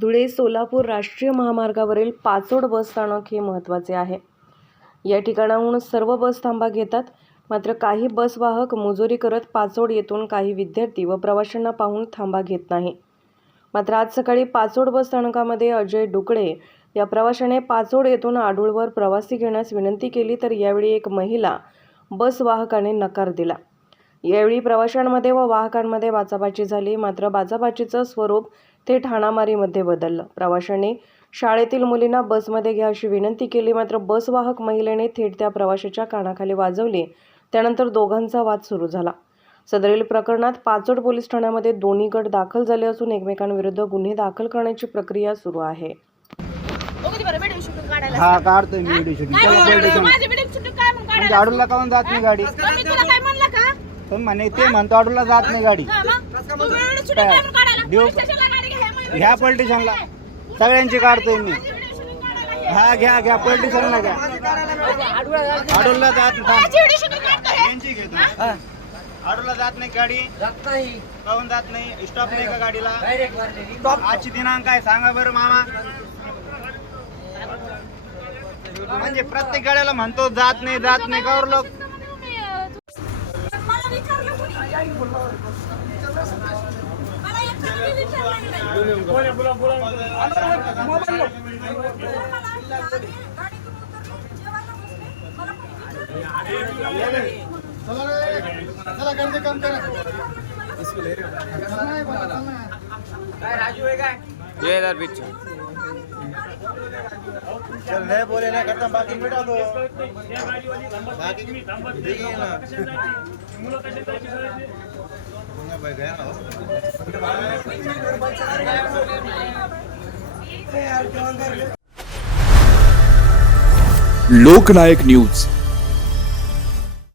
धुळे सोलापूर राष्ट्रीय महामार्गावरील पाचोड बस स्थानक हे महत्त्वाचे आहे. या ठिकाणाहून सर्व बस थांबा घेतात. मात्र काही बसवाहक मुजोरी करत पाचोड येथून काही विद्यार्थी व प्रवाशांना पाहून थांबा घेत नाही. मात्र आज सकाळी पाचोड बस स्थानकामध्ये अजय डुकडे या प्रवाशाने पाचोड येथून आडूळवर प्रवासी घेण्यास विनंती केली तर यावेळी एक महिला बस वाहकाने नकार दिला. यावेळी प्रवाशांमध्ये व वाहकांमध्ये बाचाबाची झाली. मात्र बाचाबाचीचं स्वरूप थेट हाणामारीमध्ये बदललं. प्रवाशांनी शाळेतील मुलींना बसमध्ये घ्या अशी विनंती केली. मात्र बसवाहक महिलेने थेट त्या प्रवाशाच्या कानाखाली वाजवली. त्यानंतर दोघांचा वाद सुरू झाला. सदरील प्रकरणात पाचोड पोलीस ठाण्यामध्ये दोन्ही गट दाखल झाले असून एकमेकांविरुद्ध गुन्हे दाखल करण्याची प्रक्रिया सुरू आहे. हा काढतोय मी व्हिडिओ शूटिंग म्हणजे काढायला आडूला काऊन जात नाही गाडी. म्हणे ते म्हणतो आडूला जात नाही? तू देऊ- गाडी घ्या पॉलिटिशियनला सगळ्यांची काढतोय मी. हा घ्या घ्या पॉलिटिशियनला घ्या. आडूला जात आडूला जात नाही गाडी. काऊन जात नाही. स्टॉप नाही का गाडीला? आजची दिनांक आहे. सांगा बरं मामा. म्हणजे प्रत्येक गाड्याला म्हणतो जात नाही जात नाही. का लोक. मला मला. चल नहीं बोले ना करता बाकी मिटा दो बाकी ना। लोकनायक न्यूज.